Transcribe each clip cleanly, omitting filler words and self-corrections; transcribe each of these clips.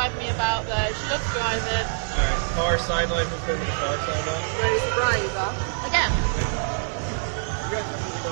drive me about there. She loves driving. Alright, far sideline, who's going to the far sideline? Ready to drive again. You guys have to go.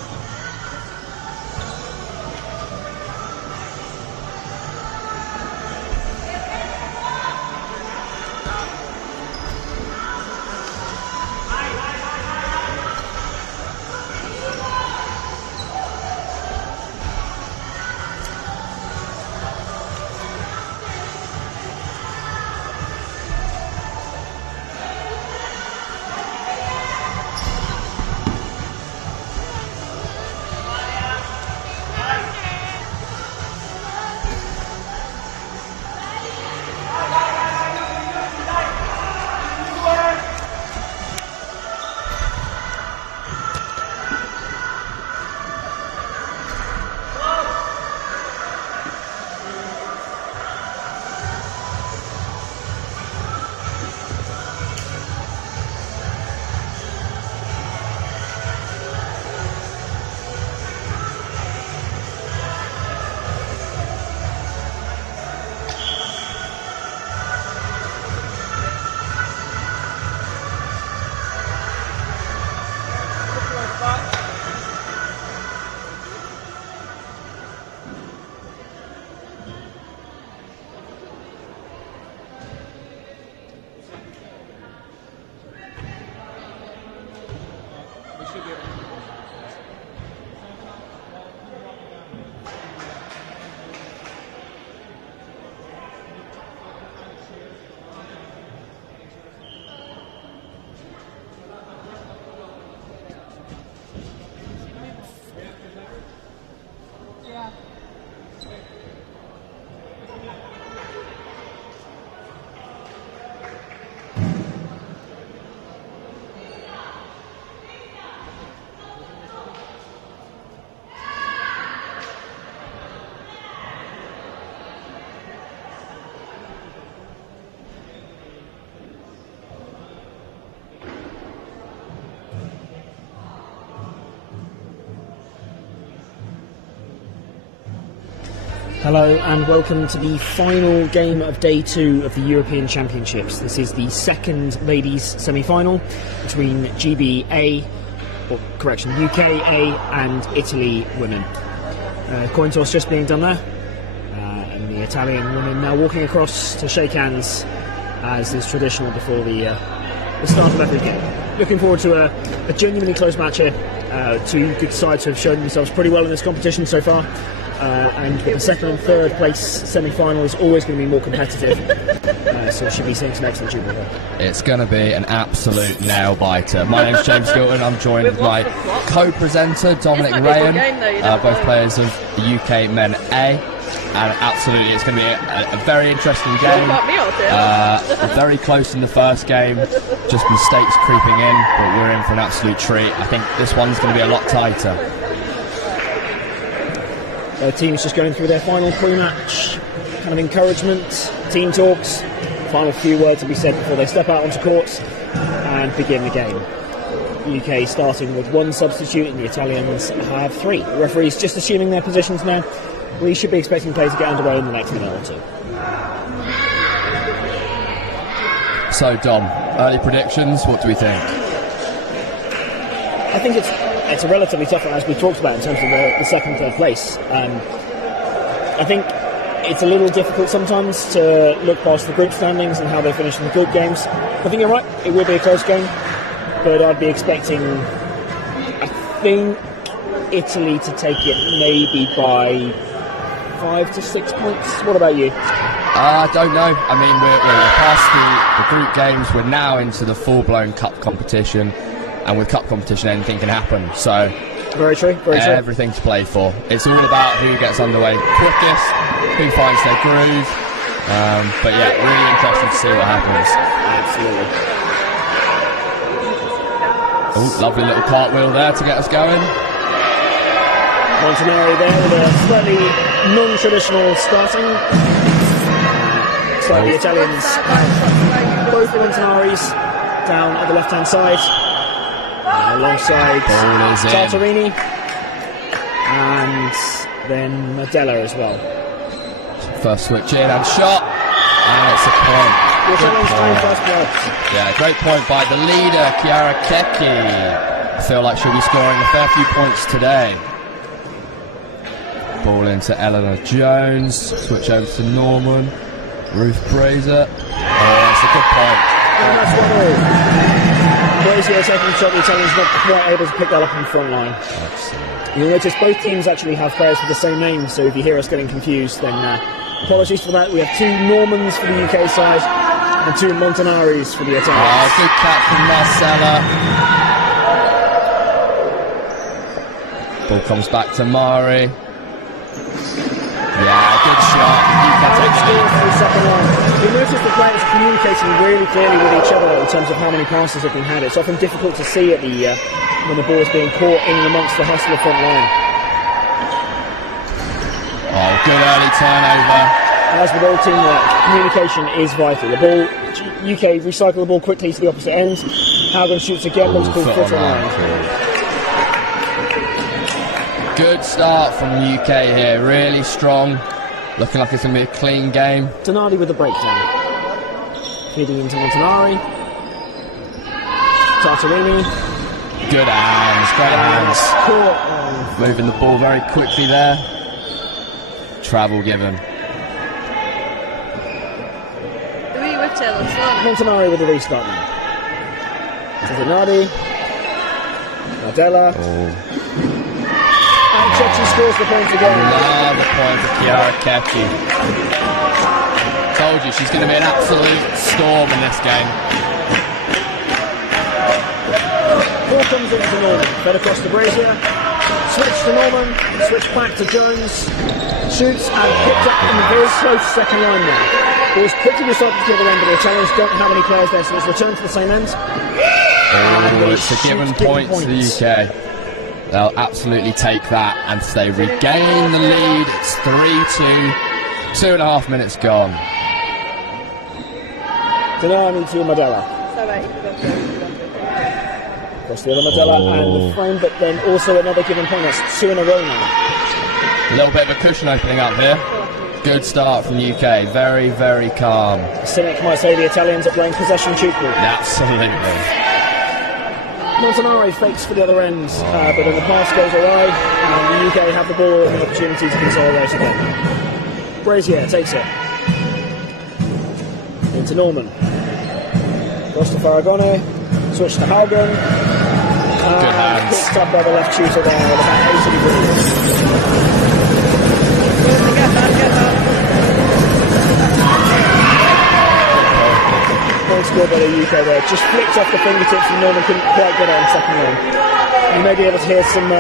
Hello and welcome to the final game of Day 2 of the European Championships. This is the second ladies semi-final between GBA, or correction, UKA and Italy women. Coin toss just being done there, and the Italian women now walking across to shake hands, as is traditional before the start of every game. Looking forward to a genuinely close match here. Two good sides have shown themselves pretty well in this competition so far. And with the second and third place semi-final is always going to be more competitive, so we should be seeing some excellent Tchoukball here. It's going to be an absolute nail-biter. My name's James Gilton. I'm joined with my co-presenter Dominic Rayan, both players of the UK Men A, and absolutely it's going to be a very interesting game. Very close in the first game, just mistakes creeping in, but we're in for an absolute treat. I think this one's going to be a lot tighter. Teams just going through their final pre-match kind of encouragement, team talks, final few words to be said before they step out onto court and begin the game. The UK starting with one substitute and the Italians have three. The referees just assuming their positions now. We should be expecting play to get underway in the next minute or two. So Dom, early predictions, what do we think? I think it's a relatively tough one, as we talked about, in terms of the second and third place. I think it's a little difficult sometimes to look past the group standings and how they finish in the group games. I think you're right, it will be a close game, but I'd be expecting, I think, Italy to take it maybe by 5 to 6 points. What about you? I don't know. I mean, we're past the group games, we're now into the full-blown cup competition. And with cup competition, anything can happen. So, very true. Everything to play for. It's all about who gets underway quickest, who finds their groove. But yeah, really interested to see what happens. Absolutely. Oh, lovely little cartwheel there to get us going. Montanari there with a slightly non-traditional starting. The Italians have both Montanaris down at the left-hand side. Alongside Tartarini and then Nadella as well. First switch in and shot. And it's a point. The Italians claim first blood. Yeah, great point by the leader, Chiara Keki. I feel like she'll be scoring a fair few points today. Ball into Eleanor Jones. Switch over to Norman. Ruth Brazier. Oh, that's a good point. And that's 1-all. Brazier taking the shot. The Italians not quite able to pick that up on the front line. Excellent. You'll notice both teams actually have players with the same name, so if you hear us getting confused, then apologies for that. We have 2 Normans for the UK side and 2 Montanaris for the Italians. Oh, good catch from Marcella. Ball comes back to Mari. Yeah, good shot. Alex scores for the second line. You'll notice the players communicating really clearly with each other in terms of how many passes have been had. It's often difficult to see at the when the ball is being caught in and amongst the hustle of front line. Oh, good early turnover. As with all teamwork, communication is vital. The ball, UK recycle the ball quickly to the opposite end. Haugen shoots again, what's called foot on line. Good start from UK here, really strong. Looking like it's going to be a clean game. Donati with the breakdown. Feeding into Montanari. Tartarini. Good hands, great hands. Cool. Moving the ball very quickly there. Travel given. Do we with Taylor Sloan? Montanari with the restart now. Donati. Nardella. Oh. And Chechi scores the point again. Another point for Chiara Keki. Told you, she's going to be an absolute storm in this game. Ball comes into Norman. Fed across to Brazier. Switch to Norman. Switch back to Jones. Shoots and picked up in the very close second line now. Ball's quickly recycled to the other end, but the Italians don't have any players there, so it's returned to the same end. Oh, it's a given point to the UK. They'll absolutely take that and they regain the lead. It's 3-2. 2.5 minutes gone. Denani to Madella. Across the other Madella and the frame, but then also another given point. That's 2 in a row now. A little bit of a cushion opening up here. Good start from UK. Very, very calm. Cynic might say the Italians are playing possession Tchoukball. Absolutely. Montanari fakes for the other end, but then the pass goes awry, and the UK have the ball and the opportunity to consolidate again. Brazier takes it. Into Norman. Across to Faragone. Switch to Haugen. Good hands. Picked up by the left shooter there at about 80 degrees. Point scored by the UK there. Just flicked off the fingertips and Norman couldn't quite get it on second line. You may be able to hear some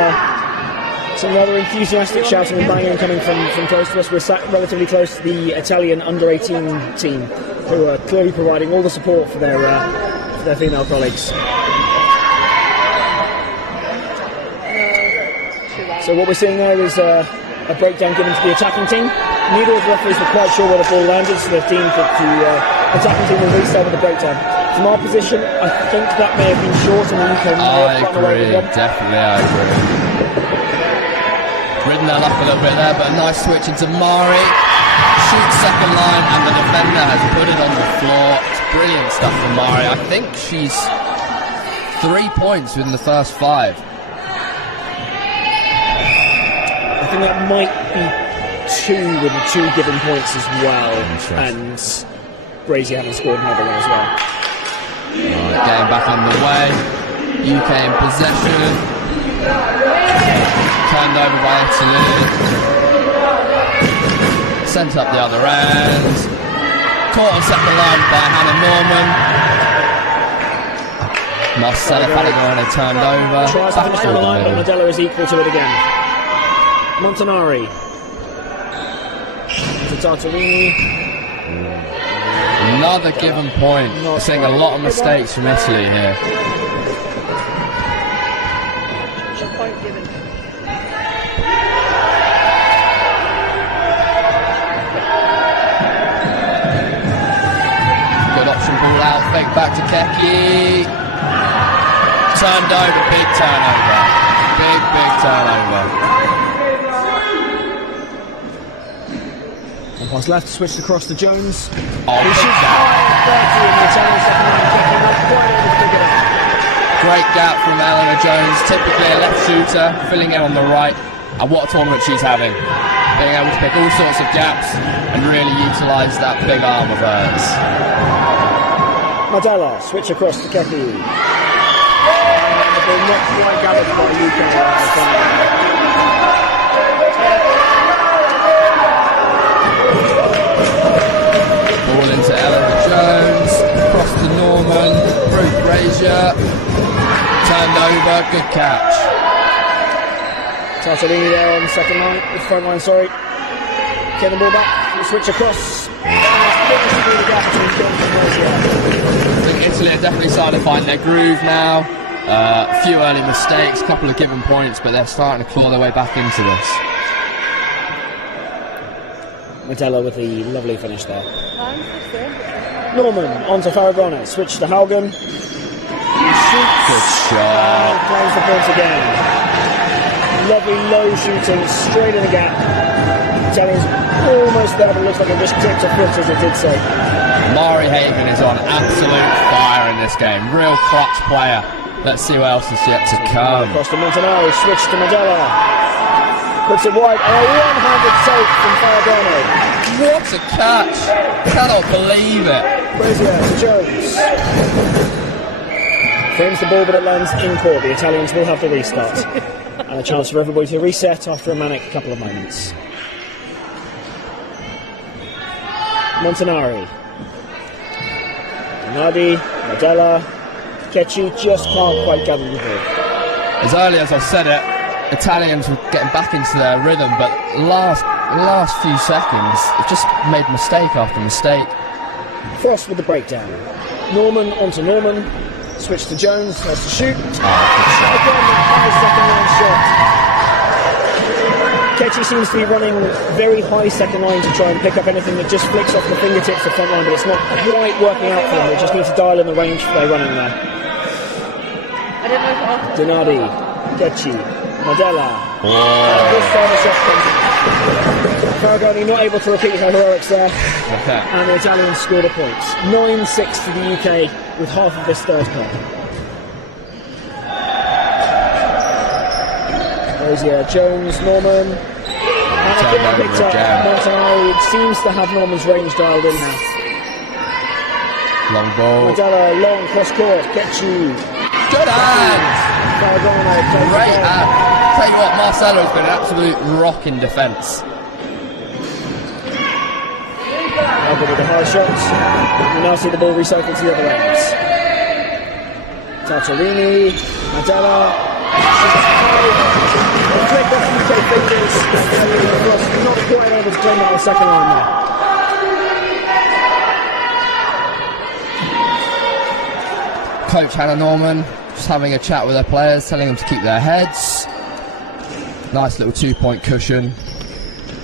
rather enthusiastic shouting and banging coming from close to us. We're sat relatively close to the Italian under-18 team, who are clearly providing all the support for their female colleagues. So what we're seeing there is a breakdown given to the attacking team. Neither of the referees were quite sure where the ball landed, so they've deemed that the attacking team will restart with the breakdown. From our position, I think that may have been short and the UK may have gotten away with them. Definitely, I agree. Ridden that up a little bit there, but a nice switch into Mari. Shoots second line, and the defender has put it on the floor. It's brilliant stuff from Mari. I think she's 3 points within the first 5. I think that might be 2 with the 2 given points as well, and Brazier having scored another one as well. Right, getting back underway. UK in possession. Turned over by Italy. Sent up the other end. Caught on second line by Hannah Norman. Marcella Palagone turned over. Tries to finish on the line, but Nadella is equal to it again. Montanari. To Tartarini. Another given point. We're seeing a lot of mistakes from Italy here. Point given. Good option, ball out, fake back to Keki. Turned over, big turnover. Big turnover. pass left, switched across to Jones. Oh, He shoots high at 30 in the Italian second line. Keki not quite able to pick it up. great gap from Eleanor Jones, typically a left shooter, filling in on the right. And what a tournament she's having. Being able to pick all sorts of gaps and really utilise that big arm of hers. Madella, switch across to Keki. The ball not quite gathered by UK. Ball into Eleanor Jones, across to Norman, through Frazier, turned over, good catch. Tartolini there on the second line, the front line, sorry. Get the ball back, switch across. I think Italy are definitely starting to find their groove now. A few early mistakes, a couple of given points, but they're starting to claw their way back into this. Madella with the lovely finish there. Norman onto Faragone, switch to Haugen. He shoots. Good shot. And plays the point again. Lovely low shooting, straight in the gap. Italians almost there, but it looks like it just tipped a foot, as it did say. Mari Hagen is on absolute fire in this game. Real clutch player. Let's see what else is yet to come. Across to Montanaro, switch to Madella. Puts it wide, and a one-handed save from Faragone. What a catch! Cannot believe it. Brazier to Jones. Frames the ball, but it lands in court. The Italians will have the restart. And a chance for everybody to reset after a manic couple of moments. Montanari. Nadi, Madella, Keci just can't quite gather the ball. As early as I said it, Italians were getting back into their rhythm, but last few seconds, they've just made mistake after mistake. Frost with the breakdown. Norman onto Norman. Switch to Jones, has to shoot. Oh, good shot. Again, high second line shot. Keci seems to be running very high second line to try and pick up anything that just flicks off the fingertips of front line, but it's not quite working out for them. They just need to dial in the range they're running there. I didn't know if it was. Donardi, Keci, Madella. Oh. This time the shot comes in. Faragone not able to repeat her heroics there. Okay. And the Italians scored a point. 9-6 to the UK with half of this third quarter. Rozier, Jones, Norman. And again picked up. Montanaro seems to have Norman's range dialed in now. Long ball. Madella, long cross court. Keci. Good hands. Faragone plays Great again. hand. Tell you what, Marcelo's been an absolute rock in defence. Albert with the high shots. We now see the ball recycled to the other ends. Tartolini, Madella. Click off UK fingers. Not quite able to claim out the second line there. Coach Hannah Norman just having a chat with their players, telling them to keep their heads. Nice little 2-point cushion.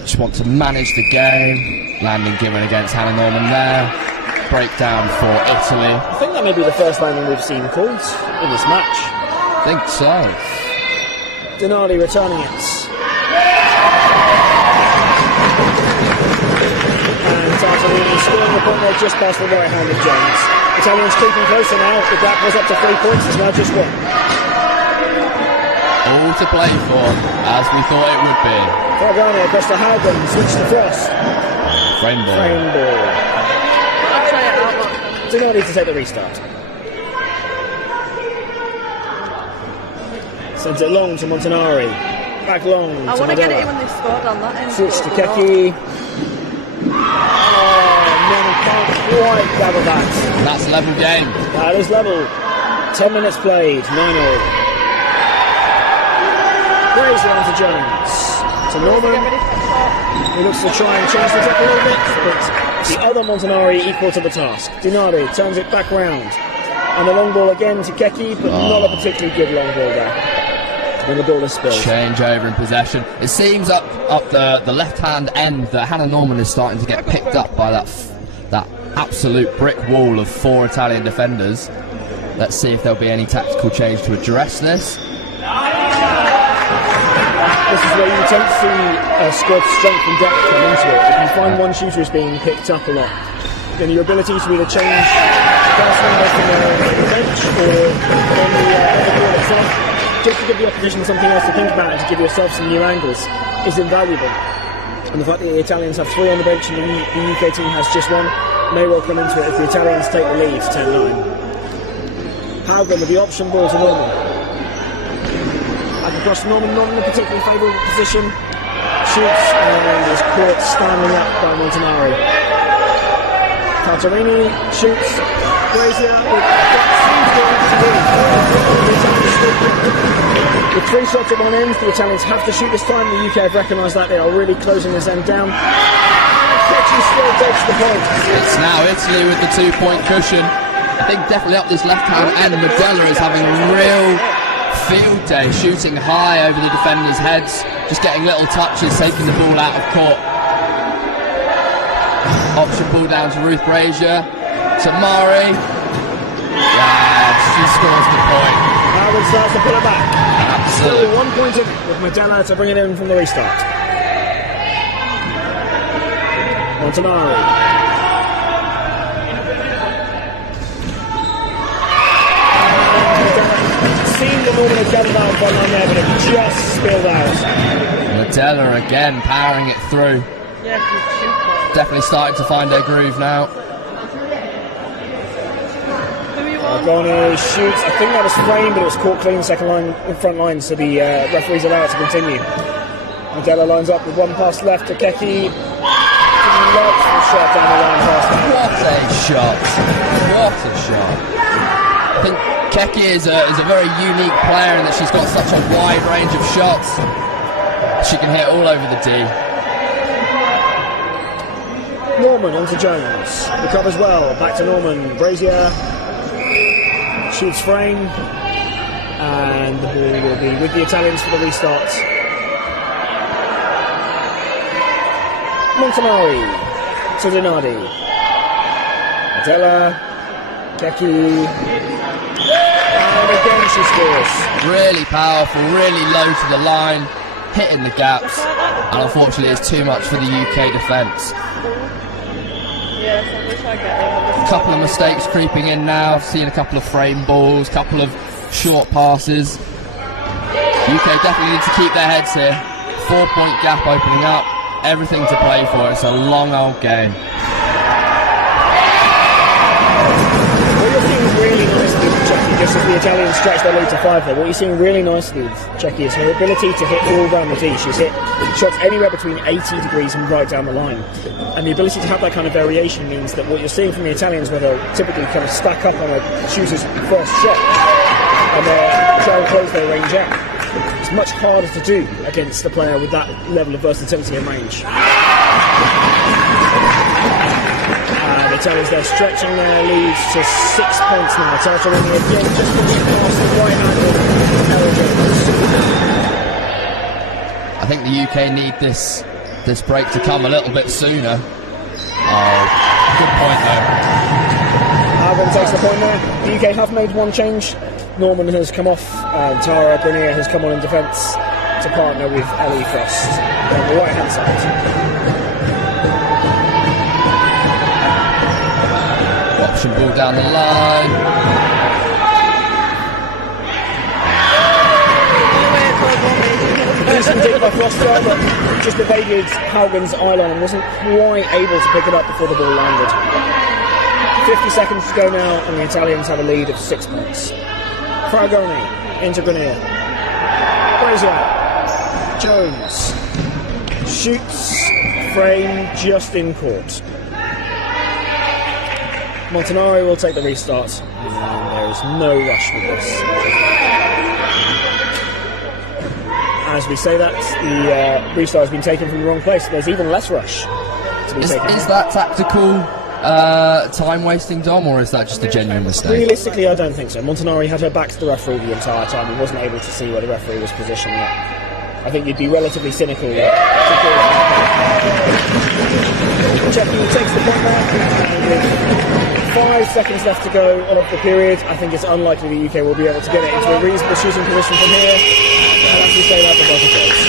Just want to manage the game. Landing given against Hannah Norman there. Breakdown for Italy. I think that may be the first landing we've seen called in this match. I think so. Donardi returning it. And Tartolini scoring the point there just past the right-handed Jones. Italians creeping closer now. The gap was up to 3 points. It's now just 1. All to play for, as we thought it would be. Faragone across to Haugen. Switch to Frost. Frame ball. Frame ball. I'll try it out. Donardi to take the restart. Sends it long to Montanari. Back long I to want to get it Madella. in when they scored on that end. Switch to Keki. Oh, man, can't quite gather that. That's level game. That is level. 10 minutes played. 9-0. Brazier on to Jones. To Norman. He looks to try and change things up a little bit, but the other Montanari equal to the task. Dinardi turns it back round. And the long ball again to Keki, but not a particularly good long ball there. When the ball is spilled. Change over in possession. It seems up the left-hand end that Hannah Norman is starting to get picked up by that absolute brick wall of 4 Italian defenders. Let's see if there'll be any tactical change to address this. this is where you tend to see squad strength and depth come into it. If you find one shooter is being picked up a lot, then your ability to either change first number from the bench or on the board itself, just to give the opposition something else to think about and to give yourself some new angles, is invaluable. And the fact that the Italians have 3 on the bench and the UK team has just 1 may well come into it if the Italians take the lead 10-9. Haugen with the option ball to Norman. Back across to Norman, not in a particularly favourable position. Shoots and is caught standing up by Montanari. Tartarini shoots. Brazier with 3 shots at one end, the Italians have to shoot this time. The UK have recognised that. They are really closing this end down. Ketchy still takes the point. It's now Italy with the 2-point cushion. I think definitely up this left-hand end, Medella is having a real field day, shooting high over the defenders' heads, just getting little touches, taking the ball out of court. Option ball down to Ruth Brazier, to Mari. Yeah, she scores the point. Howard starts to pull it back. Absolutely. Still 1 point with Medella to bring it in from the restart. Montanari. Seemed the Norman had got it out one on there, but it just spilled out. Medella again powering it through. Yeah, Tchoukball. Definitely starting to find her groove now. Goni shoots. I think that was framed, but it was caught clean front line, so the referee's allowed to continue. Medella lines up with 1 pass left to Keki. Lots of shot down the line past that. What a shot! What a shot! I think Keki is a very unique player in that she's got such a wide range of shots. She can hit all over the D. Norman onto Jones. Recovers well. Back to Norman. Brazier shoots frame. And the ball will be with the Italians for the restart. Montanari to Donardi. Medella. Keki. And again she scores. Really powerful, really low to the line, hitting the gaps, and unfortunately it's too much for the UK defence. Yes, I wish I get it. A couple of mistakes creeping in now, seeing a couple of frame balls, couple of short passes. UK definitely need to keep their heads here. 4-point gap opening up, everything to play for. It's a long old game. What you're seeing really nicely with Czechia, just as the Italians stretch their lead to 5 there, what you're seeing really nicely with Czechia is her ability to hit all down the tee. She's hit shots anywhere between 80 degrees and right down the line. And the ability to have that kind of variation means that what you're seeing from the Italians, where they'll typically kind of stack up on a shooter's first shot and try and close their range out, it's much harder to do against a player with that level of versatility and range. The Italians, they're stretching their lead to 6 points now. Tartarini again just putting past the right hand. I think the UK need this break to come a little bit sooner. Oh, good point though. Haugen takes the point there. The UK have made 1 change. Norman has come off and Tara Grenier has come on in defence to partner with Ellie Frost on the right hand side. Option ball down the line. Decent dig by Frost there, but just evaded Haugen's eye line and wasn't quite able to pick it up before the ball landed. 50 seconds to go now, and the Italians have a lead of 6 points. Fragoni into Grenier. Brazier. Jones. Shoots. Frame just in court. Montanari will take the restart. And there is no rush with this. As we say that, the restart has been taken from the wrong place. There's even less rush to be taken. Is that tactical time wasting, Dom, or is that just a genuine mistake? Realistically, I don't think so. Montanari had her back to the referee the entire time and wasn't able to see where the referee was positioning it. I think you'd be relatively cynical. Czechia takes the point there. 5 seconds left to go of the period. I think it's unlikely the UK will be able to get it into a reasonable shooting position from here. I'll actually say that the buzzer goes.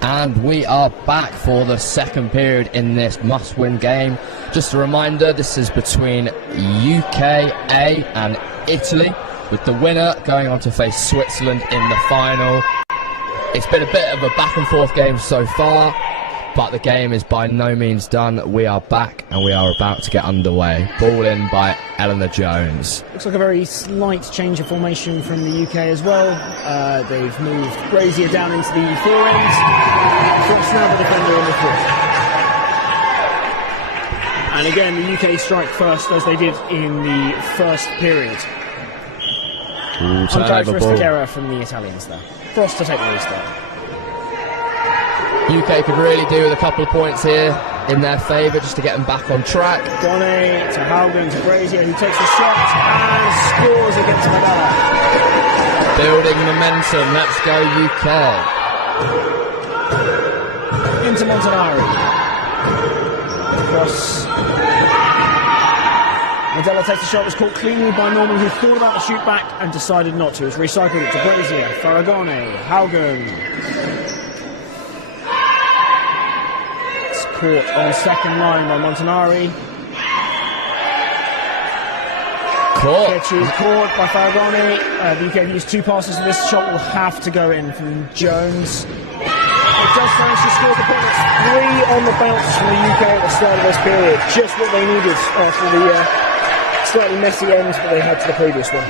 And we are back for the second period in this must-win game. Just a reminder, this is between UK A and Italy, with the winner going on to face Switzerland in the final. It's been a bit of a back-and-forth game so far, but the game is by no means done. We are back and we are about to get underway. Ball in by Eleanor Jones. Looks like a very slight change of formation from the UK as well. They've moved Brazier down into the forwards. Drops now the defender on the foot. And again, the UK strike first, as they did in the first period. Uncharacteristic error from the Italians there. Frost to take the restart. UK could really do with a couple of points here in their favour just to get them back on track. Gone to Haugen to Brazier, who takes the shot and scores against Madala. Building momentum, let's go UK. Into Montanari. Across. Madala takes the shot, was caught cleanly by Norman, who thought about the shoot back and decided not to. It's recycled it to Brazier, Faragone, Haugen. Caught on second line by Montanari. Caught. Ketchy caught by Faragoni. The UK have used 2 passes, so this shot will have to go in from Jones. It does sound she scores the point. It's 3 on the bounce from the UK at the start of this period. Just what they needed after the slightly messy end that they had to the previous one.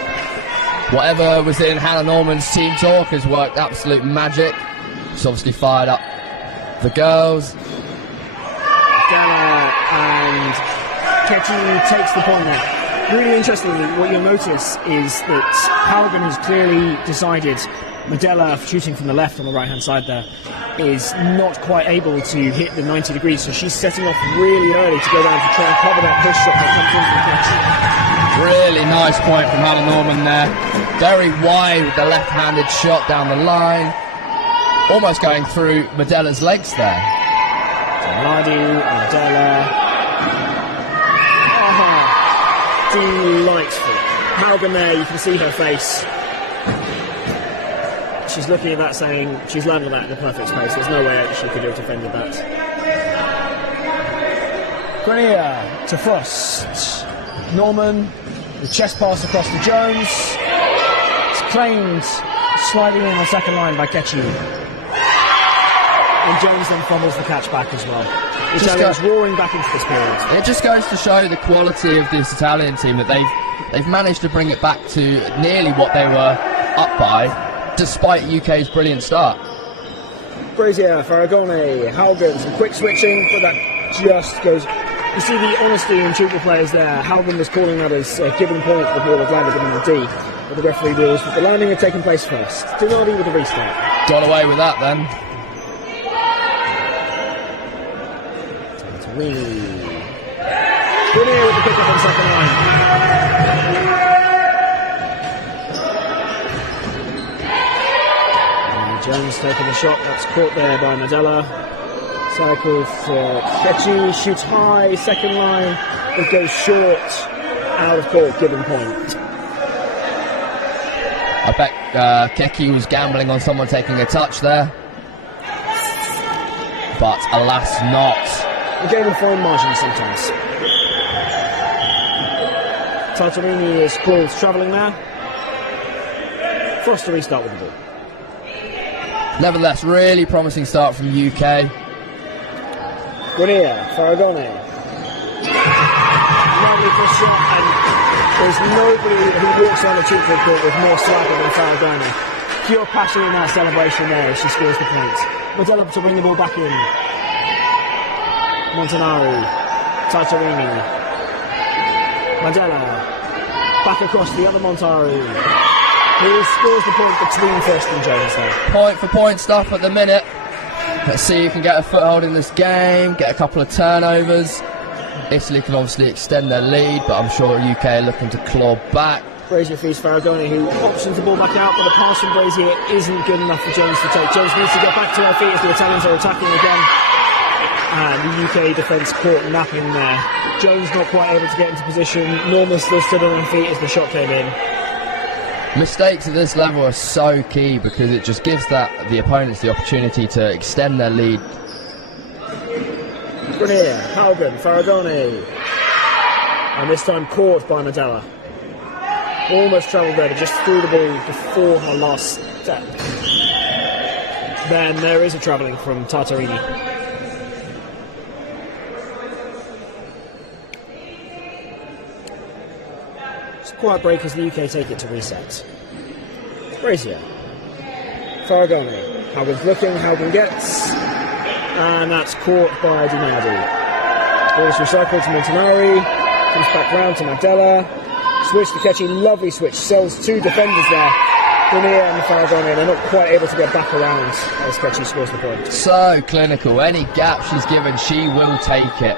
Whatever was in Hannah Norman's team talk has worked absolute magic. She's obviously fired up the girls. Della and Ketchy takes the point there. Really interestingly, what you'll notice is that Haugen has clearly decided Medela, shooting from the left on the right-hand side there, is not quite able to hit the 90 degrees, so she's setting off really early to go down to try and cover that push shot that comes into the catch. Really nice point from Hannah Norman there. Very wide with the left-handed shot down the line. Almost going through Medela's legs there. Ladi, Medela. Delightful. Haugen there, you can see her face. She's looking at that saying, she's landed that in the perfect space. There's no way she could have defended that. Grenier to Frost. Norman, the chest pass across to Jones. It's claimed slightly on the second line by Ketchy. And Jones then fumbles the catch back as well. Italians roaring back into this period. It just goes to show the quality of this Italian team, that they've managed to bring it back to nearly what they were up by, despite UK's brilliant start. Brazier, Faragone, Haugen, some quick switching, but that just goes. You see the honesty in Tchoukball players there. Haugen was calling that as a given point that the ball had landed in the D, but the referee rules that the landing had taken place first. Dinardi with a restart. Got away with that then. Grenier with the pick up on second line. Jones taking the shot, that's caught there by Medela. Cycle for Ketchy, shoots high, second line, it goes short, out of court, given point. I bet Keki was gambling on someone taking a touch there, but alas not. A game of fine margins sometimes. Tartarini is called travelling now. Frost to restart with the ball. Nevertheless, really promising start from UK. Grenier, Faragone. Lovely for shot, and there's nobody who walks on the Tchoukball court with more swagger than Faragone. Pure passion in that celebration there as she scores the point. Medela to bring the ball back in. Montanari, Tartarini, Medela, back across the other Montari, who scores the point between Frost and Jones there. Point for point stuff at the minute. Let's see who can get a foothold in this game, get a couple of turnovers. Italy can obviously extend their lead, but I'm sure UK are looking to claw back. Brazier feeds Faragoni, who options the ball back out, but the pass from Brazier isn't good enough for Jones to take. Jones needs to get back to her feet as the Italians are attacking again. And the UK defence caught napping there. Jones not quite able to get into position. Norman still stood on her feet as the shot came in. Mistakes at this level are so key because it just gives the opponents the opportunity to extend their lead. Grenier, Haugen, Faragoni. And this time caught by Medela. Almost travelled there, but just threw the ball before her last step. Then there is a travelling from Tartarini. Quiet break as the UK take it to reset. Brazier. Faragoni. Haugen's looking, Haugen gets. And that's caught by Dinardi. Ball's recycled to Montanari. Comes back round to Medela. Switch to Ketchy, lovely switch. Sells 2 defenders there. Grenier and Faragoni. They're not quite able to get back around as Ketchy scores the point. So clinical. Any gap she's given, she will take it.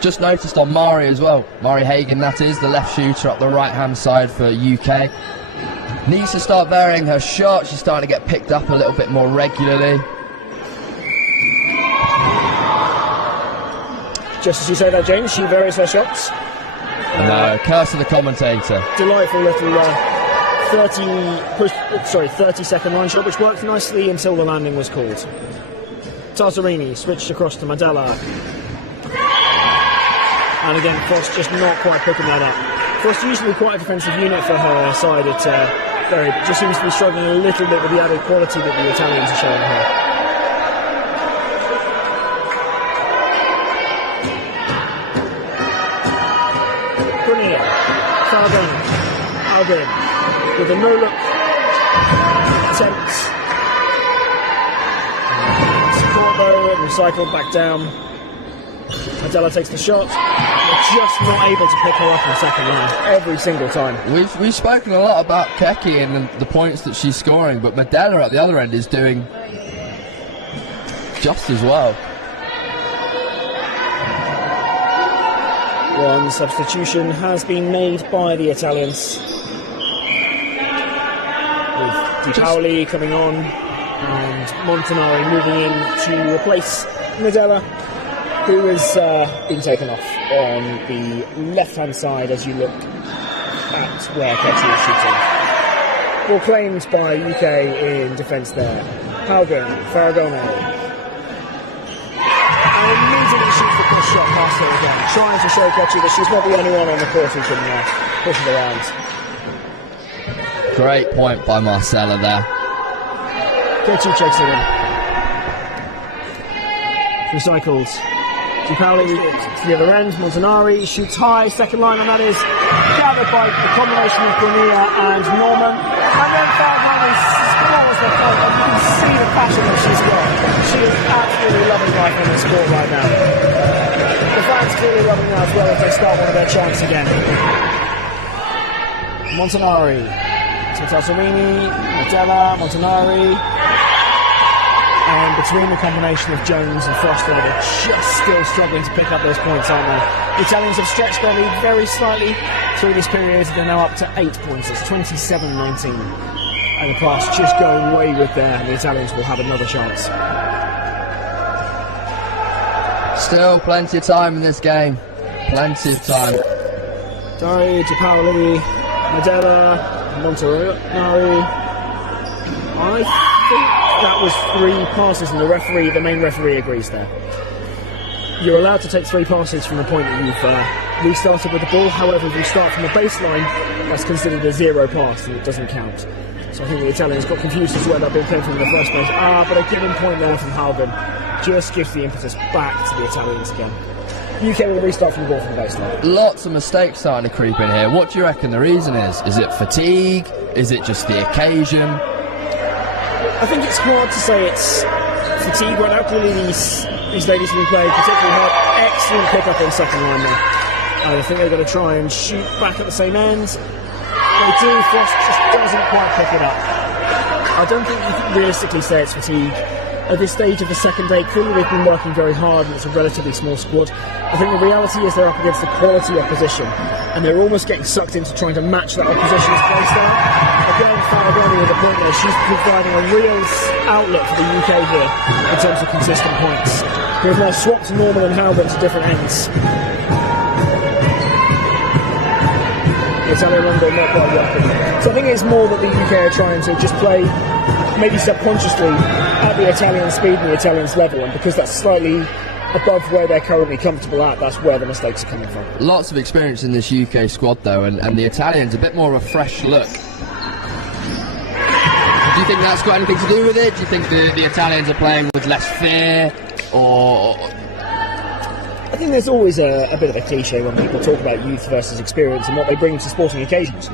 Just noticed on Mari as well, Mari Hagen that is, the left shooter up the right hand side for UK. Needs to start varying her shot, she's starting to get picked up a little bit more regularly. Just as you say that, James, she varies her shots. No, curse of the commentator. Delightful little 30-second line shot, which worked nicely until the landing was called. Tartarini switched across to Medela. And again, Frost just not quite picking that up. course, usually quite a defensive unit for her side. It just seems to be struggling a little bit with the added quality that the Italians are showing her. Grenier, Fargan, Albin with a no-look attempt. Support though, and recycled back down. Adela takes the shot. They're just not able to pick her up in second line every single time. We've spoken a lot about Keki and the points that she's scoring, but Medela at the other end is doing just as well. One substitution has been made by the Italians, with Di Paoli coming on and Montanari moving in to replace Medela, who has been taken off on the left-hand side as you look at where Ketty is shooting. Ball claimed by UK in defence there. Haugen, Faragone. And immediately shoots the push shot past her again, trying to show Ketty that she's not the only one on the court who can push it around. Great point by Marcella there. Ketty checks it in. Recycled. Di Paoli to the other end, Montanari shoots high, second line, and that is gathered by the combination of Grenier and Norman. And then Faragone scores the point, and you can see the passion that she's got. She is absolutely loving life on this court right now. The fans clearly loving that as well as they start one of their chants again. Montanari to Tassolini, Medela, Montanari. And between the combination of Jones and Foster, they're just still struggling to pick up those points, aren't they? The Italians have stretched their lead very slightly through this period. They're now up to 8 points. It's 27-19. And the class just going wayward there, and the Italians will have another chance. Still plenty of time in this game. Plenty of time. Dari, Di Paoli, Medela, Montanari. I think that was 3 passes, and the main referee agrees there. You're allowed to take 3 passes from the point that you've restarted with the ball. However, if you start from the baseline, that's considered a 0 pass and it doesn't count. So I think the Italians got confused as to where that ball came from in the first place. But a given point there from Haugen just gives the impetus back to the Italians again. UK will restart from the ball from the baseline. Lots of mistakes starting to creep in here. What do you reckon the reason is? Is it fatigue? Is it just the occasion? I think it's hard to say it's fatigue right now. Clearly these ladies have been playing particularly hard. Excellent pick-up on second line there. I think they're going to try and shoot back at the same end. They do. Frost just doesn't quite pick it up. I don't think you can realistically say it's fatigue. At this stage of the second day, clearly they've been working very hard and it's a relatively small squad. I think the reality is they're up against a quality opposition and they're almost getting sucked into trying to match that opposition's play style. Again, Faragone with the point there, she's providing a real outlet for the UK here in terms of consistent points. We've now swapped Norman and Haugen to different ends. Italian Rondo not quite working. So I think it's more that the UK are trying to just play maybe subconsciously at the Italian speed and the Italians level, and because that's slightly above where they're currently comfortable at, that's where the mistakes are coming from. Lots of experience in this UK squad though, and the Italians a bit more of a fresh look. Do you think that's got anything to do with it? Do you think the Italians are playing with less fear, or...? I think there's always a bit of a cliche when people talk about youth versus experience and what they bring to sporting occasions.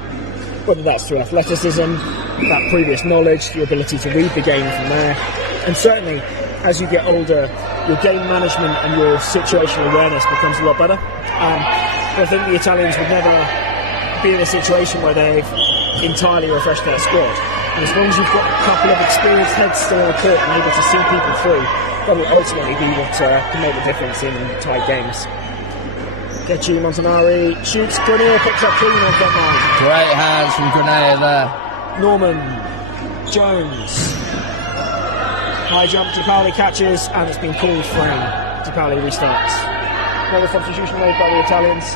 Whether that's through athleticism, that previous knowledge, your ability to read the game from there. And certainly, as you get older, your game management and your situational awareness becomes a lot better. But I think the Italians would never be in a situation where they've entirely refreshed their squad. And as long as you've got a couple of experienced heads still on the court and able to see people through, that will ultimately be what can make the difference in tight games. Getchi, Montanari shoots, Grenier picks up clean on front line. Great hands from Grenier there. Norman, Jones. High jump, Di Paoli catches, and it's been called for him. Di Paoli restarts. Another substitution made by the Italians,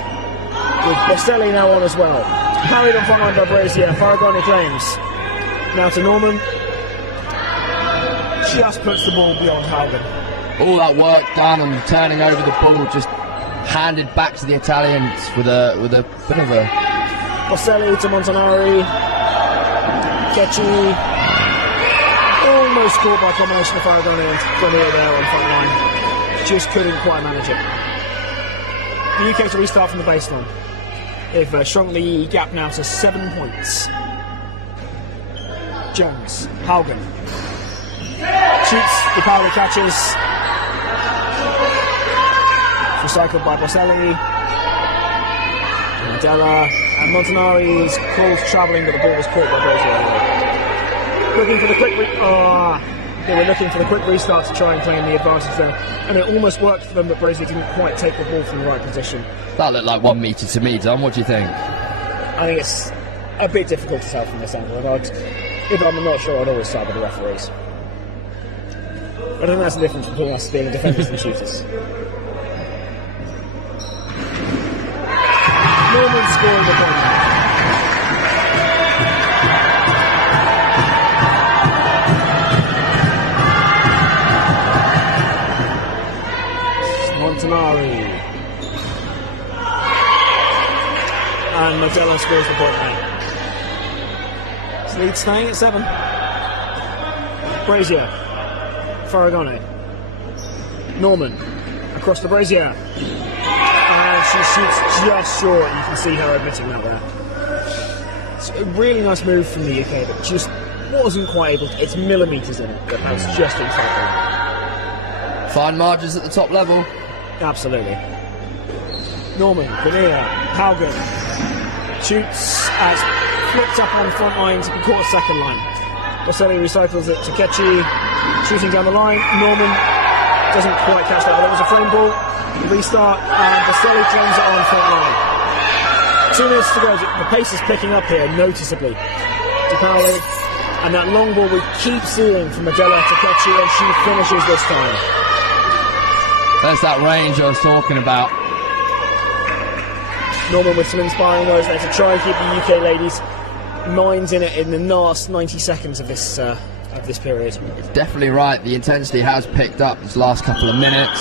with Bostelli now on as well. Carried on front line by Brazier, Faragone claims. Now to Norman. Just puts the ball beyond Haugen. All that work done and turning over the ball, just handed back to the Italians with a bit of a Boselli to Montanari. Ketchi. Almost caught by a combination of Faragoni and Grenier there on front line. Just couldn't quite manage it. The UK to restart from the baseline. They've shrunk the gap now to 7 points. Jones, Haugen. Shoots, Ipali catches. Recycled by Boselli. Nadella. And Montanari's called travelling, but the ball was caught by Brazier. Looking for the quick they were looking for the quick restart to try and claim the advantage there. And it almost worked for them, but Brazier didn't quite take the ball from the right position. That looked like 1 metre to me, Dom. What do you think? I think it's a bit difficult to tell from this angle. And if I'm not sure, I'd always side with the referees. I think that's the difference between us being defenders and shooters. Norman scoring the point. Montanari. And Magellan scores the point now. So lead staying at 7. Brazier. Faragoni. Norman. Across to Brazier. And she shoots just short. You can see her admitting that there. It's a really nice move from the UK, but just wasn't quite able to. It's millimetres in it, but that's just in trouble. Fine margins at the top level. Absolutely. Norman, Grenier, Haugen. Shoots as flipped up on front line to be caught second line. Boselli recycles it to Ketchi. Shooting down the line. Norman doesn't quite catch that. That was a frame ball. Restart, and Boselli claims it on front line. 2 minutes to go. The pace is picking up here noticeably. DiPaolo, and that long ball we keep seeing from Magella to Ketchi, and she finishes this time. There's that range I was talking about. Norman with some inspiring words there to try and keep the UK ladies' minds in it in the last 90 seconds of this period. It's definitely right. The intensity has picked up this last couple of minutes.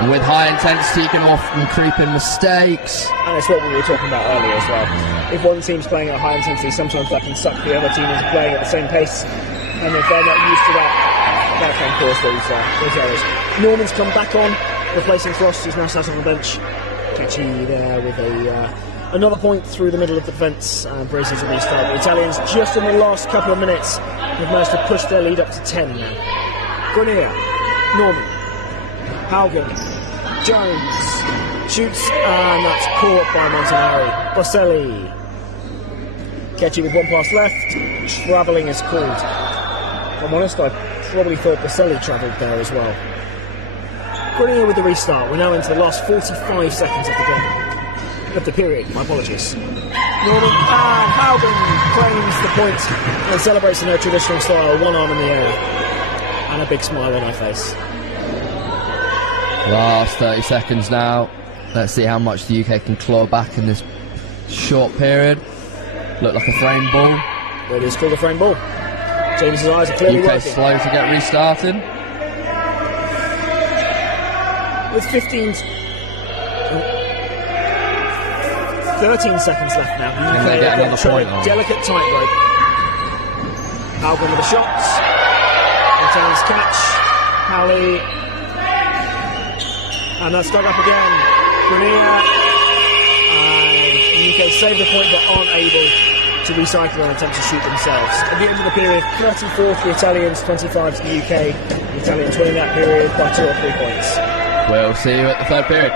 And with high intensity, you can often creep in mistakes. And it's what we were talking about earlier as well. If one team's playing at high intensity, sometimes that can suck the other team into playing at the same pace. And if they're not used to that, that can cause those errors. Norman's come back on, replacing Frost, who's now sat on the bench. Ketchi there with another point through the middle of the defence, and Brazier's a restart. The Italians, just in the last couple of minutes, have managed to push their lead up to 10 now. Grenier, Norman, Haugen, Jones, shoots, and that's caught by Montanari. Boselli. Ketchi with 1 pass left, travelling is called. If I'm honest, I probably thought Boselli travelled there as well. Grenier with the restart. We're now into the last 45 seconds of the game. Of the period, my apologies. Norman and Haugen claims the point and celebrates in her traditional style, 1 arm in the air. And a big smile on her face. Last 30 seconds now. Let's see how much the UK can claw back in this short period. Looked like a frame ball. It is called a frame ball. James's eyes are clearly UK working. slow to get restarted. With 13 seconds left now. The UK they get another point on. Delicate tightrope. Haugen with the shots. Anton's catch. Howley. And that's dug up again. Grenier. And the UK save the point but aren't able to recycle and attempt to shoot themselves. At the end of the period, 34 to the Italians, 25 to the UK. The Italians winning that period by 2 or 3 points. We'll see you at the third period.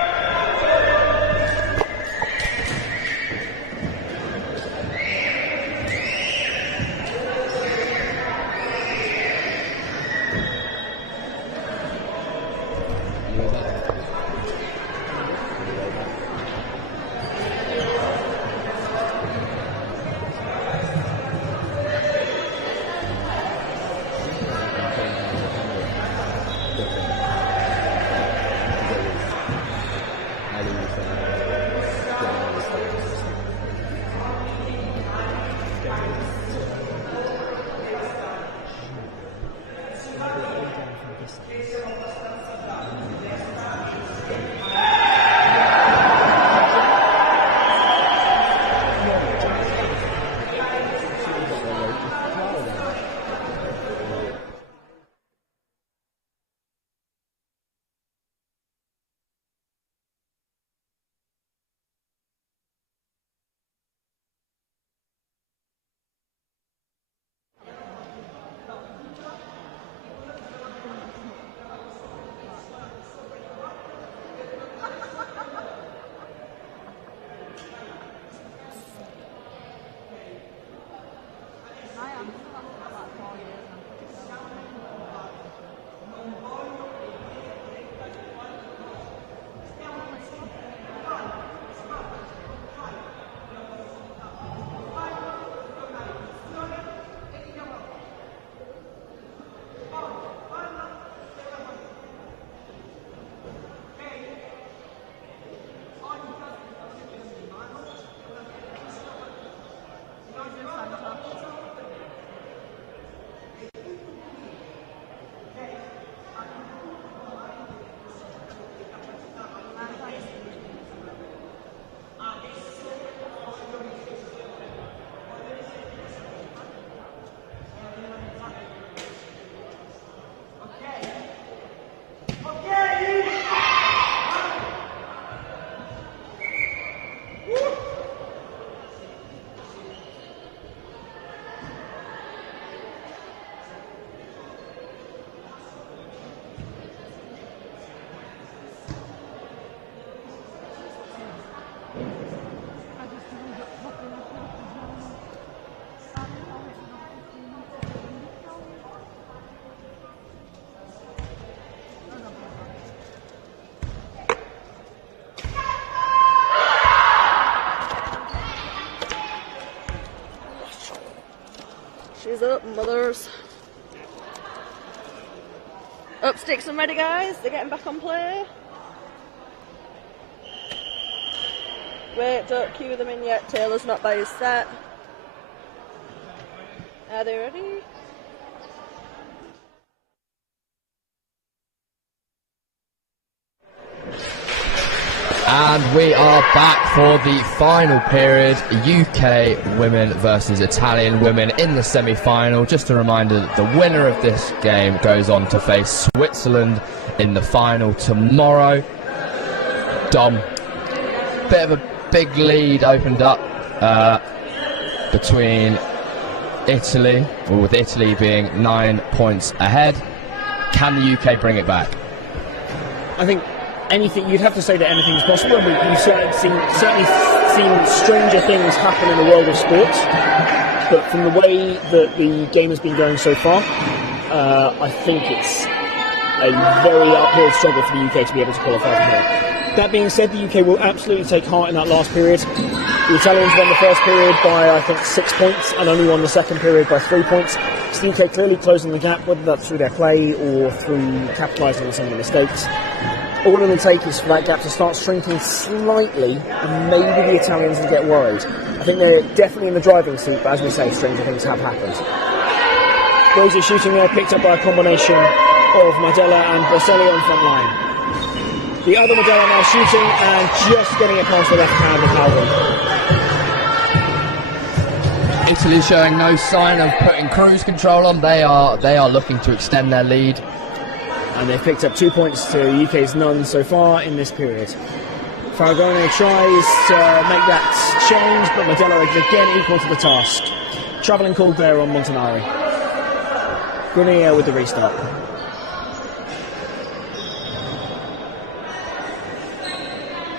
mothers. Up sticks and ready, guys. They're getting back on play. Wait, don't cue them in yet. Taylor's not by his set. Are they ready? And we are back for the final period. UK women versus Italian women in the semi-final. Just a reminder that the winner of this game goes on to face Switzerland in the final tomorrow. Dom, bit of a big lead opened up between Italy, or with Italy being 9 points ahead. Can the UK bring it back? I think anything, you'd have to say that anything's possible. We've certainly seen stranger things happen in the world of sports, but from the way that the game has been going so far, I think it's a very uphill struggle for the UK to be able to qualify from here. That being said, the UK will absolutely take heart in that last period. The Italians won the first period by, I think, 6 points and only won the second period by 3 points. So the UK clearly closing the gap, whether that's through their play or through capitalising on some of the mistakes. All it'll take is for that gap to start shrinking slightly, and maybe the Italians will get worried. I think they're definitely in the driving seat, but as we say, stranger things have happened. Rosie shooting there, picked up by a combination of Madella and Boselli on front line. The other Madella now shooting and just getting it past the left hand of Howard. Italy showing no sign of putting cruise control on. They are looking to extend their lead. And they've picked up 2 points to UK's none so far in this period. Faragone tries to make that change, but Madella is again equal to the task. Travelling called there on Montanari. Grenier with the restart.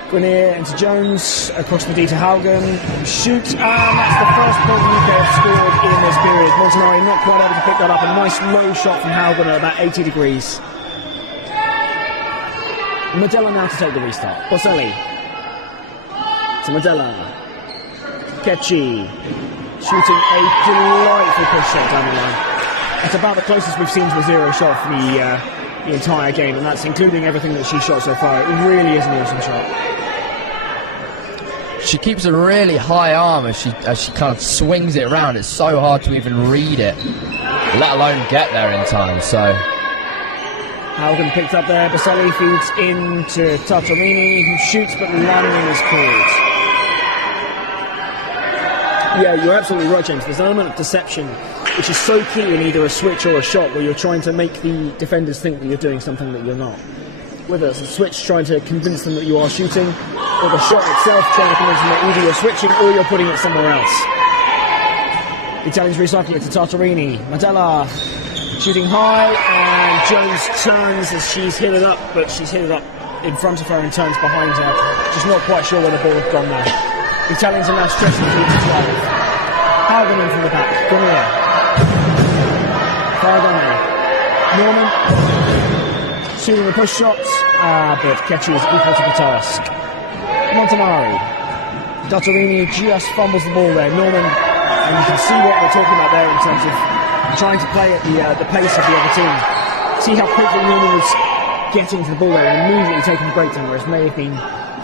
Grenier into Jones, across the D to Haugen, shoots, and that's the first point the UK have scored in this period. Montanari not quite able to pick that up, a nice low shot from Haugen at about 80 degrees. Madella now to take the restart. Boselli to Madella. Ketchi shooting a delightful push shot down the line. It's about the closest we've seen to a zero shot for the entire game, and that's including everything that she shot so far. It really is an awesome shot. She keeps a really high arm as she kind of swings it around. It's so hard to even read it, let alone get there in time. So Haugen picked up there. Boselli feeds into Tartarini, who shoots, but landing is called. Yeah, you're absolutely right, James. There's an element of deception which is so key in either a switch or a shot, where you're trying to make the defenders think that you're doing something that you're not. Whether it's a switch trying to convince them that you are shooting, or the shot itself trying to convince them that either you're switching or you're putting it somewhere else. The Italians recycle it to Tartarini. Madella shooting high, and Jones turns as she's hit it up, but she's hit it up in front of her and turns behind her. She's not quite sure where the ball has gone there. The Italians are now stressing through to 12. Haugen in from the back. Grenier. Faragone. Norman shooting the push shots, but Ketchi is equal to the task. Montanari. Tartarini just fumbles the ball there. Norman, and you can see what we're talking about there in terms of trying to play at the pace of the other team. See how quickly Norman was getting to the ball there and immediately taking the break time, whereas may have been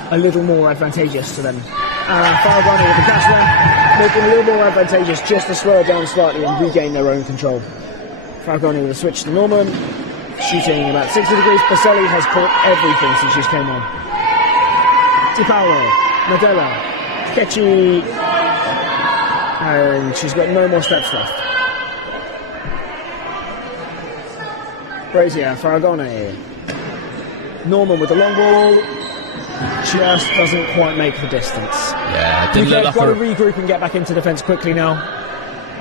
a little more advantageous to them. Faragone with the dash run, making it a little more advantageous just to slow it down slightly and regain their own control. Faragone with a switch to Norman, shooting about 60 degrees. Boselli has caught everything since she's came on. Di Paolo, Madella, Ketchi, and she's got no more steps left. Brazier, Faragone, Norman with the long ball, just doesn't quite make the distance. yeah, it didn't look UK's like got to regroup and get back into defence quickly now,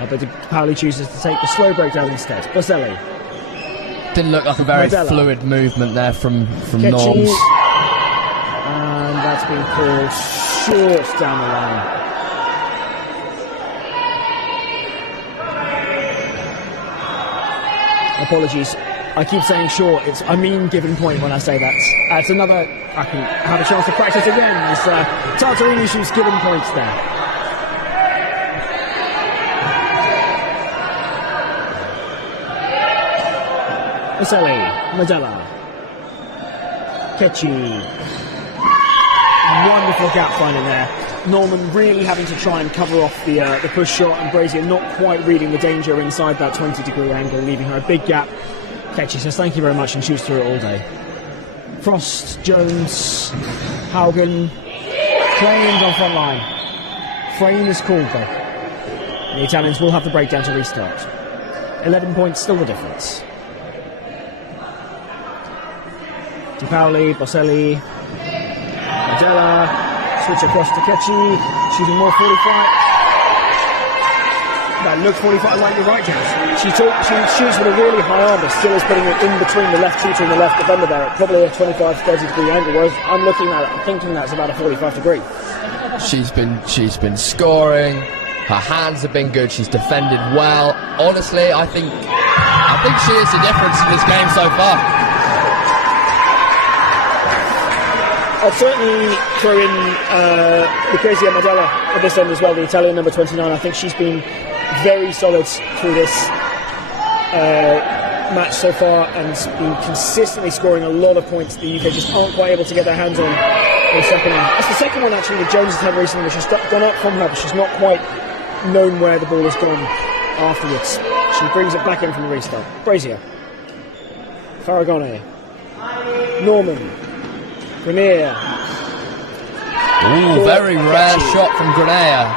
but Paoli chooses to take the slow breakdown instead. Boselli. Didn't look like a very Madella. fluid movement there from Ketchi, Norms. and that's been called short down the line. Apologies. I keep saying short. I mean given point when I say that. It's another. I can have a chance to practice again as Tartarini shoots given points there. Boselli, Madella, Kechi. Wonderful gap finding there. Norman really having to try and cover off the push shot, and Brazier not quite reading the danger inside that 20-degree angle, leaving her a big gap. Kechi says thank you very much and shoots through it all day. Frost, Jones, Haugen, claimed on front line. Frame is called though. The Italians will have the breakdown to restart. 11 points, still the difference. Di Paoli, Boselli, Madella, switch across to Kechi, shooting more 45. That looked 45, like you're right, James. She shoots with a really high arm, but still is putting it in between the left shooter and the left defender there at probably a 25 to 30 degree angle, whereas I'm looking at it, I'm thinking that's about a 45 degree. She's been scoring, her hands have been good, she's defended well. Honestly, I think she is the difference in this game so far. I'd certainly throw in Lucrezia Madella at this end as well, the Italian number 29. I think she's been very solid through this match so far and been consistently scoring a lot of points. The UK just aren't quite able to get their hands on the second one. It's the second one actually that Jones has had recently, which has gone up from her, but she's not quite known where the ball has gone afterwards. She brings it back in from the restart. Brazier, Faragone, Norman, Grenier. Ooh, very rare shot from Grenier.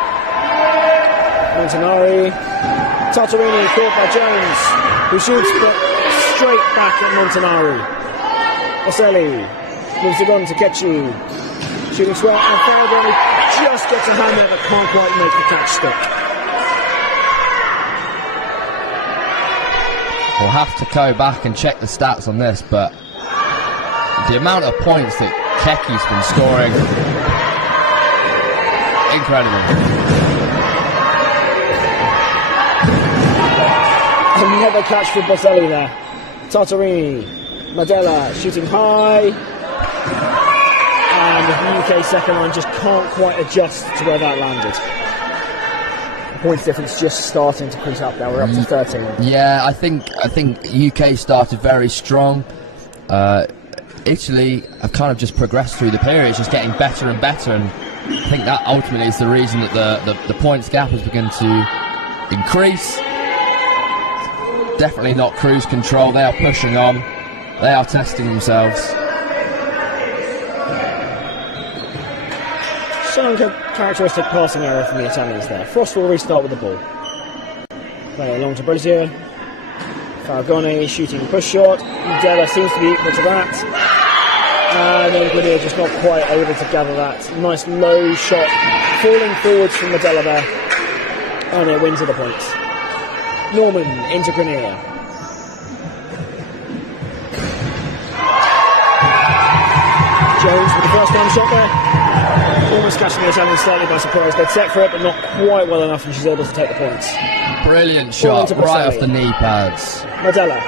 Montanari. Tartarini caught by Jones, who shoots straight back at Montanari. Boselli moves it on to Kechi. Shooting swell, and Faragoni just gets a hand there but can't quite make the catch stick. We'll have to go back and check the stats on this, but the amount of points that Keki's been scoring, incredible. Another catch for Boselli there. Tartarini, Madella shooting high, and the UK second line just can't quite adjust to where that landed. The points difference just starting to creep up now. We're up to 13. Yeah, I think UK started very strong. Italy have kind of just progressed through the period, just getting better and better, and I think that ultimately is the reason that the points gap has begun to increase. Definitely not cruise control, they are pushing on, they are testing themselves. Some characteristic passing error from the Italians there. Frost will restart with the ball. Play along to Brazier. Faragone shooting a push shot. Madella seems to be equal to that. And then Grenier just not quite able to gather that. Nice low shot falling forwards from Madella there. And it wins at the points. Norman into Grenier. Jones with the first time shot there. Almost catching the Italians slightly by surprise. They'd set for it, but not quite well enough, and she's able to take the points. Brilliant shot, right off the knee pads. Madella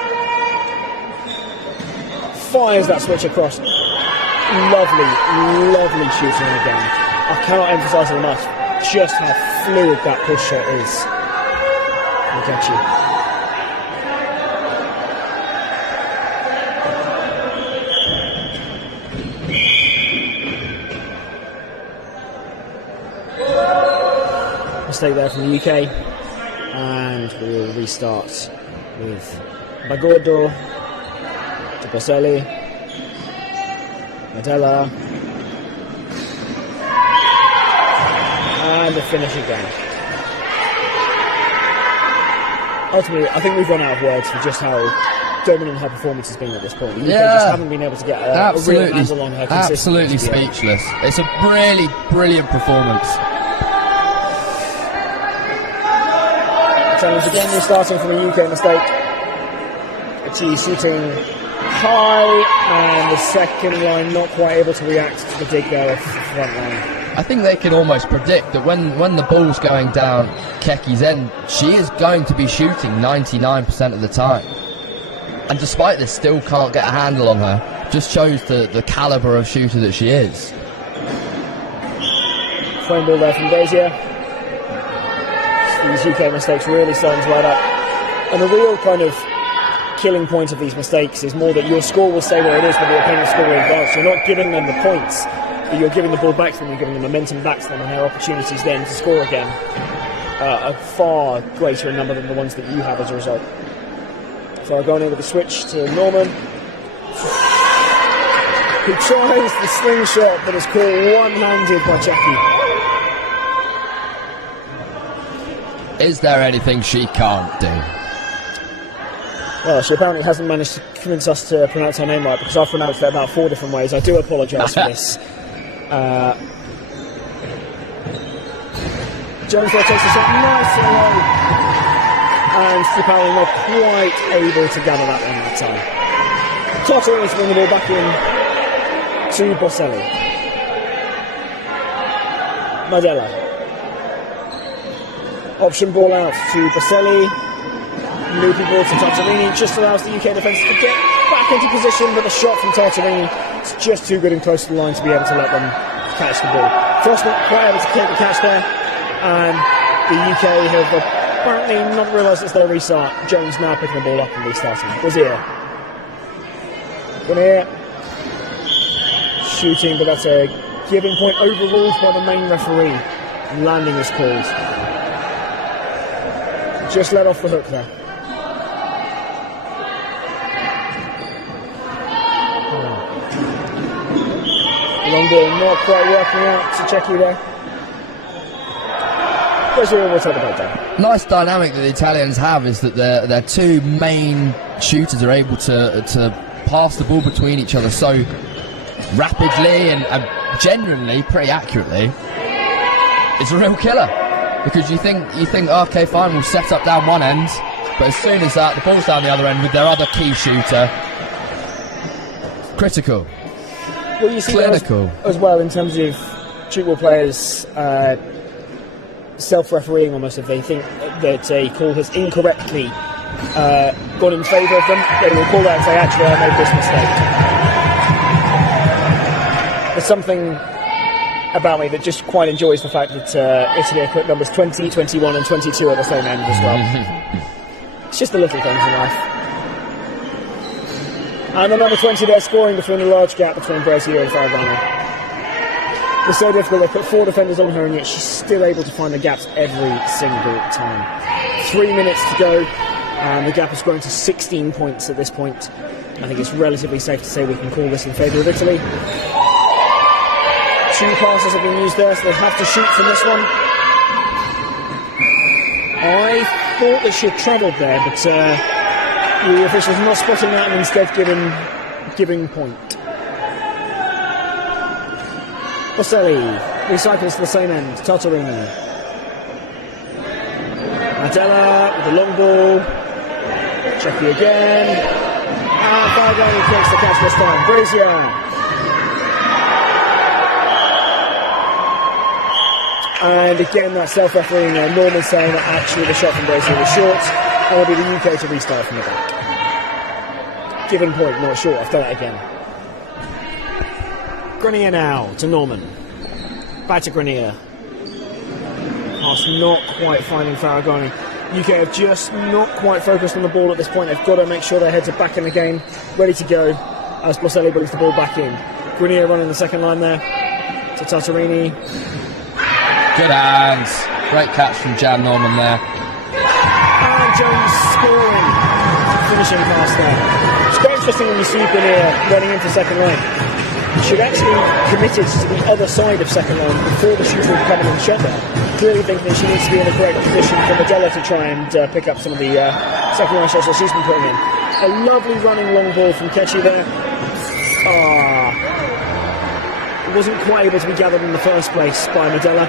fires that switch across. Lovely, lovely shooting again. I cannot emphasise it enough just how fluid that push shot is. Kechi. Mistake there from the UK, and we'll restart with Bagordo to Boselli, Madella, and the finish again. Ultimately, I think we've run out of words for just how dominant her performance has been at this point. The UK just haven't been able to get a real handle on her consistency. Absolutely speechless. It's a really brilliant performance. Italians again restarting from a UK mistake. She's shooting high, and the second line not quite able to react to the dig there off the front line. I think they can almost predict that when the ball's going down Keki's end, she is going to be shooting 99% of the time. And despite this, still can't get a handle on her. Just shows the calibre of shooter that she is. Frame ball there from Brazier. These UK mistakes really starting to add up. And a real kind of killing point of these mistakes is more that your score will stay where it is, but the opponent's score will advance. You're not giving them the points, but you're giving the ball back to them, you're giving the momentum back to them, and their opportunities then to score again are far greater in number than the ones that you have as a result. Faragoni with a switch to Norman, who tries the slingshot but is caught one-handed by Jackie. Is there anything she can't do? Well, she apparently hasn't managed to convince us to pronounce her name right, because I've pronounced it about 4 different ways. I do apologise for this. Jones takes the shot nice and low, and Stupali not quite able to gather that one that time. Toto is bringing the ball back in to Boselli. Madella. Option ball out to Boselli. Loopy ball to Tartarini, just allows the UK defence to get back into position, but the shot from Tartarini is just too good and close to the line to be able to let them catch the ball. Frost not quite able to keep the catch there, and the UK have apparently not realised it's their restart. Jones now picking the ball up and restarting. Brazier. Grenier. Shooting, but that's a giving point overruled by the main referee. Landing is called. Just let off the hook there. Long ball not quite working out to Cecchi there. Brazier will take the ball down. Nice dynamic that the Italians have is that their two main shooters are able to pass the ball between each other so rapidly and genuinely pretty accurately. It's a real killer, because you think okay, fine, we'll set up down one end, but as soon as that, the ball's down the other end with their other key shooter. Critical. Well, you see clinical as well in terms of Tchoukball players self-refereeing almost. If they think that a call has incorrectly gone in favour of them, they will call that and say, actually, I made this mistake. There's something about me that just quite enjoys the fact that Italy have put numbers 20, 21 and 22 at the same end as well. It's just the little things in life. And the number 20 there scoring between the large gap between Brazier and Faragoni. It's so difficult, they put 4 defenders on her and yet she's still able to find the gaps every single time. 3 minutes to go, and the gap has grown to 16 points at this point. I think it's relatively safe to say we can call this in favour of Italy. 2 passes have been used there, so they'll have to shoot from this one. I thought that she had travelled there, but the officials not spotting that and instead giving point. Boselli recycles to the same end. Tartarini. Madella with the long ball. Cecchi again. And Faragoni takes the catch this time. Brazier. And again, that self-refereeing there. Norman saying that actually the shot from Brazier was short. And it'll be the UK to restart from the back. Given point, not short. I've done it again. Grenier now to Norman. Back to Grenier. Pass not quite finding Faragoni. UK have just not quite focused on the ball at this point. They've got to make sure their heads are back in the game, ready to go as Boselli brings the ball back in. Grenier running the second line there to Tartarini. Good hands. Great catch from Jan Norman there. And Jones scoring. Finishing pass there. It's quite interesting when you see Grenier running into second line. She'd actually committed to the other side of second line before the shooter had come in and shot her. Clearly thinking that she needs to be in a great position for Madella to try and pick up some of the second line shots that she's been putting in. A lovely running long ball from Cecchi there. It wasn't quite able to be gathered in the first place by Madella.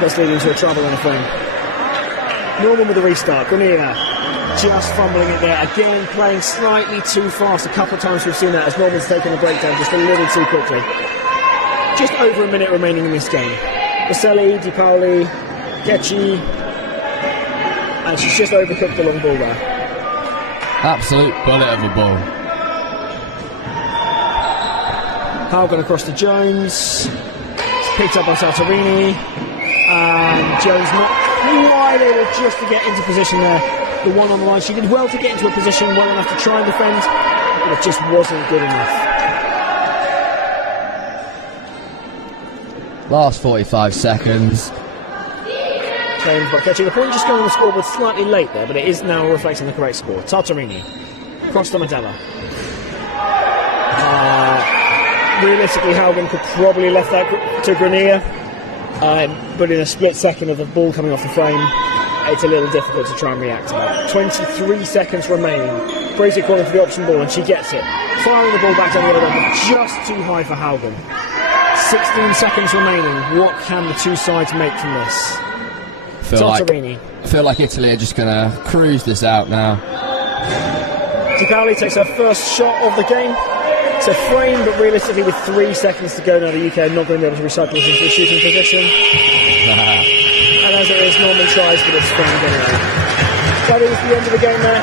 That's leading to a trouble in the frame. Norman with the restart. Grenier just fumbling it there. Again, playing slightly too fast. A couple of times we've seen that as Norman's taken a breakdown just a little too quickly. Just over a minute remaining in this game. Boselli, Di Paoli, Cecchi, and she's just overcooked the long ball there. Absolute bullet of a ball. Haugen across to Jones. It's picked up by Tartarini. And Jones not quite able just to get into position there the one on the line. She did well to get into a position well enough to try and defend, but it just wasn't good enough. Last 45 seconds. James Bocchetti, the point just going on the scoreboard slightly late there, but it is now reflecting the correct score. Tartarini, cross to Madella. Realistically, Haugen could probably left that to Grenier, but in a split second of the ball coming off the frame, it's a little difficult to try and react to that. 23 seconds remaining. Brazier calling for the option ball, and she gets it. Firing the ball back down the other end, just too high for Haugen. 16 seconds remaining. What can the two sides make from this? I feel like Italy are just going to cruise this out now. Tchoukball takes her first shot of the game. It's a frame, but realistically with 3 seconds to go now, the UK are not going to be able to recycle this into a shooting position. And as it is, Norman tries, but it's framed anyway. That is the end of the game there.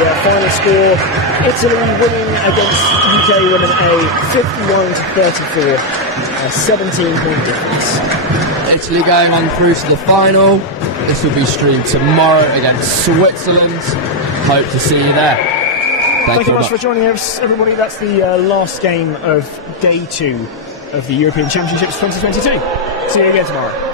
The final score, Italy winning against UK Women A, 51-34, a 17-point difference. Italy going on through to the final. This will be streamed tomorrow against Switzerland. Hope to see you there. Thank you much for joining us, everybody. That's the last game of day 2 of the European Championships 2022. See you again tomorrow.